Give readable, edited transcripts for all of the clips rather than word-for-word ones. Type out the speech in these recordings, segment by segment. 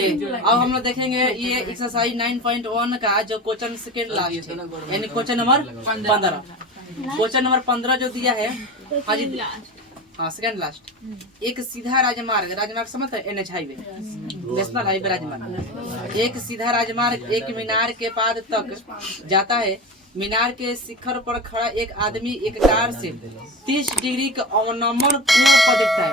अब हम लोग देखेंगे ये एक्सरसाइज 9.1 का जो क्वेश्चन सेकंड लास्ट है, यानी क्वेश्चन नंबर 15। क्वेश्चन नंबर 15 जो दिया है, हाँ जी, हाँ सेकंड लास्ट। एक सीधा राजमार्ग, राजमार्ग समझते हैं, NH हाईवे, नेशनल हाईवे राजमार्ग। एक सीधा राजमार्ग एक मीनार के पाद तक जाता है। मीनार के शिखर पर खड़ा एक आदमी एक कार से 30 डिग्री का अवनमन कोण पर देखता है।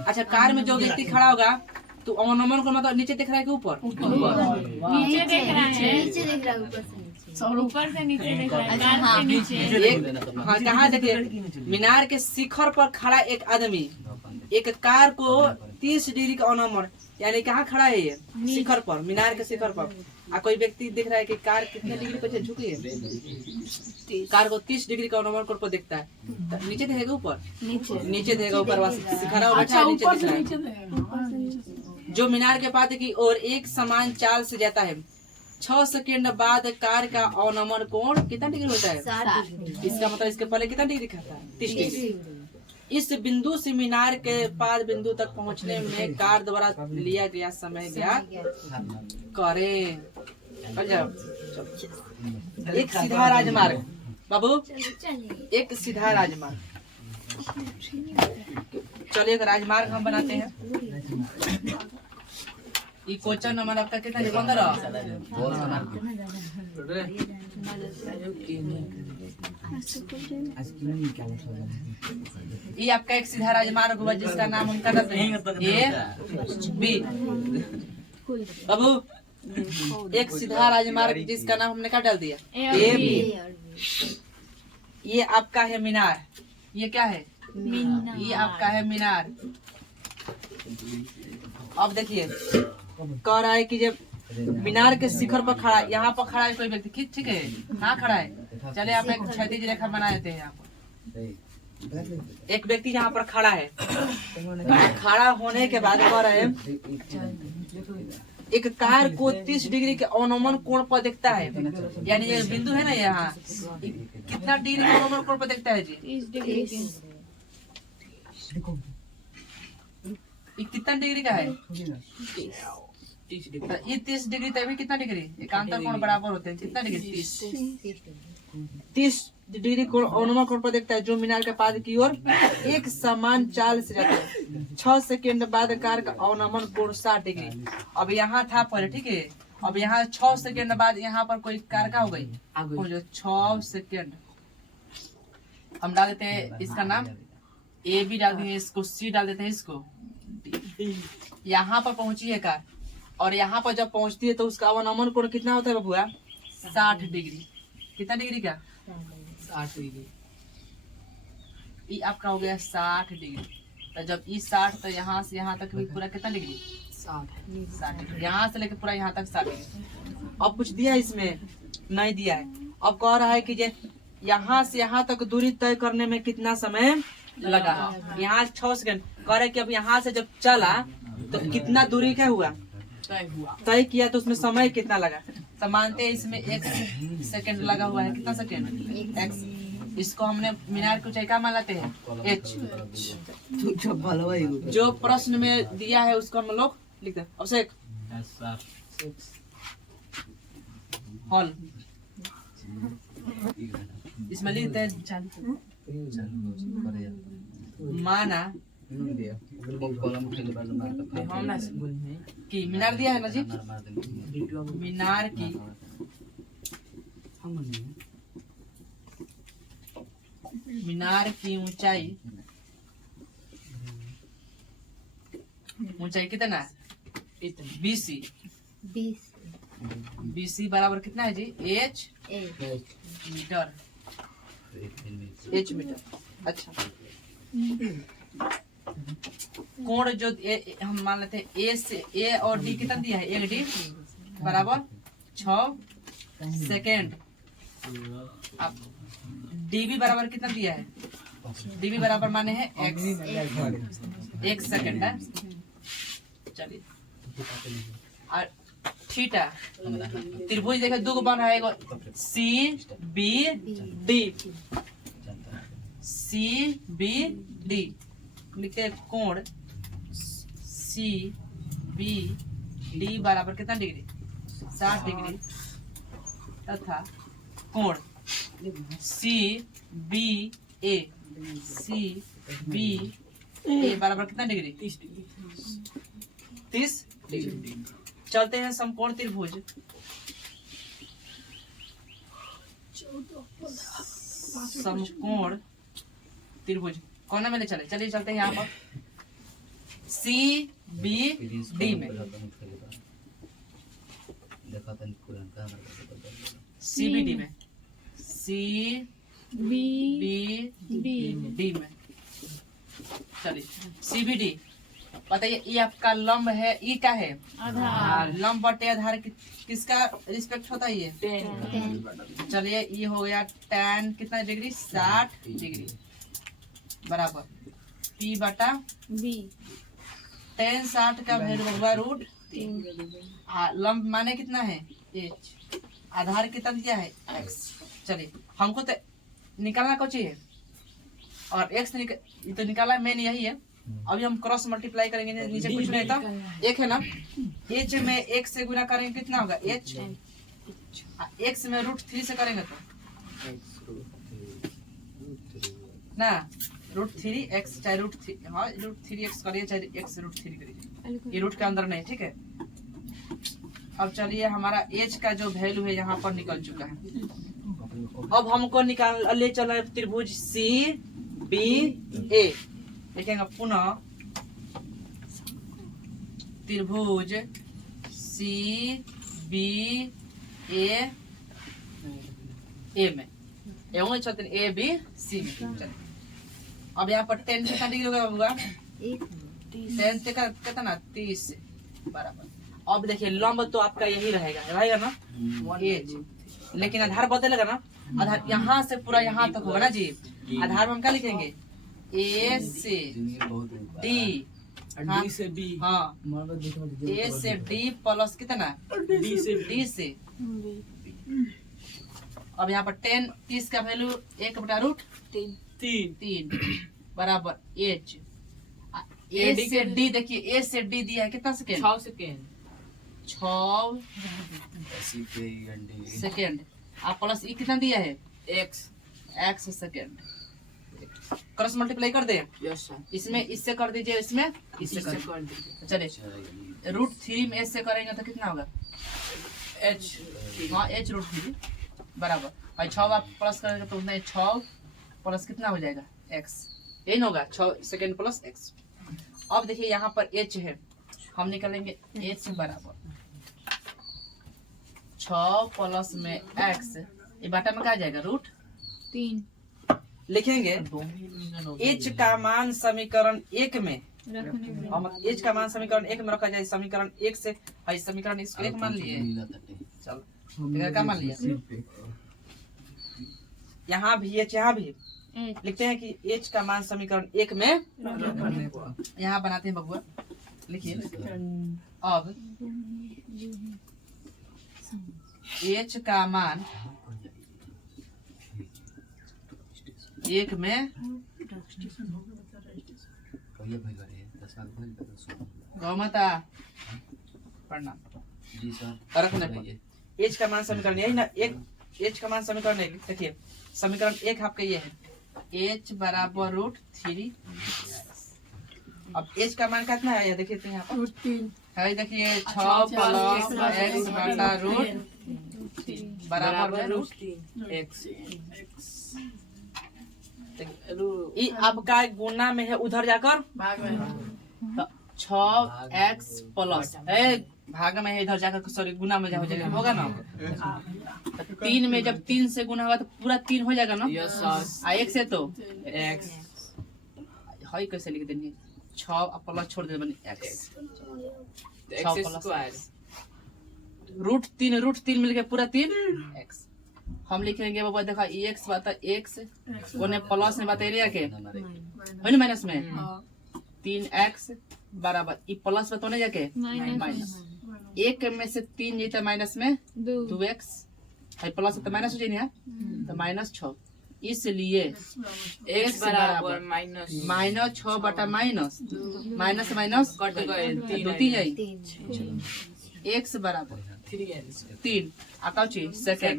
अच्छा, कार में जो व्यक्ति खड़ा होगा तो अवनमन कोण मतलब नीचे देख रहा है कि ऊपर? नीचे देख रहा है, नीचे देख रहा है, ऊपर से नीचे देख रहा है, कार से नीचे। हाँ, कहाँ देखिए, मीनार के शिखर पर खड़ा एक आदमी एक कार को 30 डिग्री का अवनमन, यानी कहाँ खड़ा है ये? शिखर पर, मीनार के शिखर पर। कोई व्यक्ति दिख रहा है कि कार कितने डिग्री पर झुकी है? कार को 30 डिग्री का अवनमन कोण पर देखता है। नीचे देखेगा ऊपर? नीचे देखेगा ऊपर, शिखरा बैठा नीचे दिख रहा है। जो मीनार के पाद की ओर एक समान चाल से जाता है। 6 सेकंड बाद कार का अवनमन कोण कितना डिग्री होता है? 60। इसका मतलब इसके पहले कितना डिग्री दिखाता है? 30 डिग्री। इस बिंदु से मीनार के पाद बिंदु तक पहुंचने में कार द्वारा लिया गया समय ज्ञात करें। एक सीधा राजमार्ग, बाबू, एक सीधा राजमार्ग। चलिए एक राजमार्ग हम बनाते हैं। ये क्वेश्चन नंबर आपका कितना है? 15। ये आपका एक सीधा राजमार्ग हुआ जिसका नाम उनका A-B। बाबू, एक सीधा राजमार्ग जिसका नाम हमने क्या डाल दिया? A-B। ये आपका है मीनार, ये क्या है? ये आपका है मीनार। अब देखिए, कह रहा है कि जब मीनार के शिखर पर खड़ा, यहाँ पर खड़ा है कोई व्यक्ति, ठीक है, कहाँ खड़ा है? चले आप एक क्षैतिज रेखा बना देते हैं। यहाँ पर एक व्यक्ति यहाँ पर खड़ा है। खड़ा होने के बाद कह रहे हैं एक कार को 30 डिग्री के अवनमन कोण पर देखता है, यानी ये बिंदु है ना, यहाँ कितना डिग्री के अवनमन कोण पर देखता है जी? 30 डिग्री। ये कितना डिग्री का है? 30 डिग्री। ये 30 डिग्री तभी कितना डिग्री? एकांतर कोण बराबर होते हैं कितना डिग्री? 30 डिग्री कोण अवनमन कोण पर देखता है, जो मीनार के पाद की ओर एक समान चाल से जाता है। 6 सेकंड बाद कार का अवनमन कोण 60 डिग्री। अब यहाँ था पहले, ठीक है, अब यहाँ 6 सेकंड बाद यहाँ पर कोई कार का हो गई, 6 सेकंड हम डाल देते हैं। इसका नाम A-B डाल देंगे, इसको C डाल देते हैं, इसको यहाँ पर पहुंची है कार, और यहाँ पर जब पहुंचती है तो उसका अवनमन कोण कितना होता है बबुआ? 60 डिग्री। कितना डिग्री का? 60 डिग्री। ये आपका हो गया 60 डिग्री। तो जब ये 60, तो यहाँ से यहाँ तक भी पूरा कितना डिग्री? 60 डिग्री। यहाँ से लेकर पूरा यहाँ तक 60 डिग्री। अब कुछ दिया है इसमें? नहीं दिया है। अब कह रहा है कि यहाँ से यहाँ तक दूरी तय करने में कितना समय लगा? यहाँ 6 सेकंड कह रहे कि अब यहाँ से जब चला तो कितना दूरी क्या हुआ? तय किया, तो उसमें समय कितना लगा? तो मानते हैं इसमें 1 सेकंड लगा हुआ है। कितना सेकंड? X। इसको हमने मीनार की ऊंचाई क्या मान लेते हैं? H। जो प्रश्न में दिया है उसको हम लोग लिखते हैं। अब से हॉल इसमें लिखते हैं, माना कि मीनार दिया है ना जी, मीनार की ऊंचाई कितना है? BC। BC बराबर कितना है जी? H metre. H metre. अच्छा, कोण जो हम मान लेते हैं A से A और D कितना दिया है? 1 D बराबर 6 सेकेंड। अब DB बराबर कितना दिया है? DB बराबर माने है X, 1 सेकेंड है। चलिए, और थीटा त्रिभुज देखे दो बन रहा है, CBD लिखते हैं। कोण CBD डी बराबर कितना डिग्री 60 डिग्री तथा कोण सी बी ए बराबर कितना डिग्री 30 डिग्री। चलते हैं समकोण त्रिभुज समकोण त्रिभुज कोना में ले चले चलिए चलते हैं यहाँ पर सी बी डी में CBD में CBD में चलिए CBD बताइए ये आपका लंब है ई का है आधार लंब बटे आधार किसका रिस्पेक्ट होता है ये चलिए ये हो गया tan कितना डिग्री 60 डिग्री बराबर P बटा बी tan 60 का वैल्यू होगा रूट लंब माने कितना है h आधार कितना दिया है x चलिए हमको तो निकालना को चाहिए और x ये तो निकाला मेन यही है। अभी हम क्रॉस मल्टीप्लाई करेंगे नीचे कुछ नहीं था एक है ना h में x से गुना करेंगे कितना होगा h x में √3 से करेंगे तो ना √3x चाहे √3 हाँ √3x करिए चाहे x √3 करिए ये रूट के अंदर नहीं ठीक है। अब चलिए हमारा h का जो वैल्यू है यहाँ पर निकल चुका है। अब हमको निकाल ले चला है त्रिभुज सी बी ए देखेंगे पुनः त्रिभुज सी बी ए में एवं चलते ए बी सी में चलिए। अब यहाँ पर 10 कितना डिग्री होगा 10 कितना 30 बराबर। अब देखिए लंब तो आपका यही रहेगा ना एज लेकिन आधार बदलेगा ना आधार यहाँ से पूरा यहाँ तक होगा ना जी। आधार में हम क्या लिखेंगे ए से डी डी से बी हाँ ए से डी प्लस कितना डी से अब यहाँ पर 30 का वैल्यू 1/√3 बराबर एच ए से डी देखिए ए से डी दिया है कितना सेकेंड 6 सेकेंड आप प्लस ई कितना दिया है x सेकेंड क्रॉस मल्टीप्लाई कर दे इसमें इससे कर दीजिए इसमें इससे कर दीजिए चलिए √3 में s से करेंगे तो कितना होगा h हाँ h √3 बराबर और 6 आप प्लस करेंगे तो उतना 6 प्लस कितना हो जाएगा x यही ना होगा 6 सेकेंड प्लस x। अब देखिए यहाँ पर h है हम निकालेंगे h बराबर 6 प्लस में x ये बाटा में क्या जाएगा √3 लिखेंगे h का मान समीकरण 1 में हम h का मान समीकरण 1 में रखा जाए समीकरण 1 से समीकरण इसको 1 मान लिए चलो क्या मान लिया यहाँ भी h यहाँ भी लिखते हैं कि h का मान समीकरण 1 में यहाँ बनाते हैं बबुआ लिखिए। अब h का मान 1 में गौ माता प्रणाम रखने पर h का मान समीकरण यही ना एक h का मान समीकरण देखिए समीकरण 1 आपका ये है h बराबर √3 अब h का मान कितना है देखिए तो यहाँ पर है देखिए 6 प्लस x बटा √3 बराबर √3x ये आपका गुना में है उधर जाकर तो 6x प्लस है भाग में है इधर जाकर सॉरी गुना में हो जाएगा होगा ना 3 में जब 3 से गुना होगा तो पूरा 3 हो जाएगा ना x से तो x है कैसे लिख देंगे 6 प्लस छोड़ दे बने x 6 प्लस √3 मिल गया पूरा 3x हम लिखेंगे बाबा देखा x बता x ओने प्लस में बताइए के है ना माइनस में 3x बराबर ई प्लस बताने जाके माइनस 1 में से 3 जीता माइनस में 2x है प्लस तो माइनस हो जाए तो -6 इसलिए x बराबर -6 बटा माइनस माइनस कट गए 3 है x बराबर 3 आकाउची सेकंड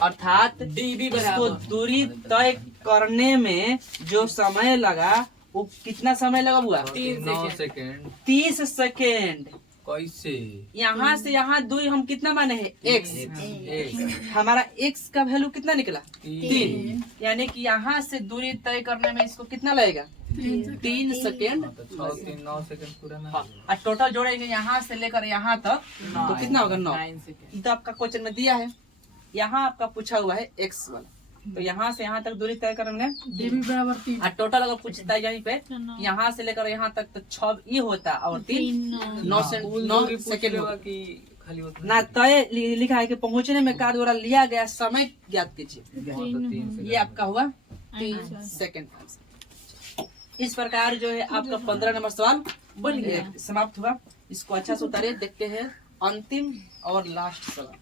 अर्थात इसको दूरी तय करने में जो समय लगा वो कितना समय लगा हुआ 30 सेकेंड। कैसे? यहाँ से यहाँ दूरी हम कितना माने हैं x, हमारा x का वैल्यू कितना निकला 3, यानी कि यहाँ से दूरी तय करने में इसको कितना लगेगा 3 सेकेंड। 9 सेकंड पूरा ना। हाँ, और टोटल जोड़ेंगे यहाँ से लेकर यहाँ तक तो कितना होगा 9। ये तो आपका क्वेश्चन में दिया है, यहाँ आपका पूछा हुआ है x वाला, तो यहाँ से यहाँ तक दूरी तय करेंगे dv बराबर 3। और टोटल अगर पूछता है यहीं पे यहाँ से लेकर यहाँ तक तो 6 ये होता और 9 सेकेंड होगा। कि खाली होता ना तय लिखा है कि पहुंचने में कार द्वारा लिया गया समय ज्ञात कीजिए, ये आपका हुआ 3 सेकेंड। इस प्रकार जो है आपका 15 नंबर सवाल समाप्त हुआ। इसको अच्छा से उतारिए, देखते हैं अंतिम और लास्ट सवाल।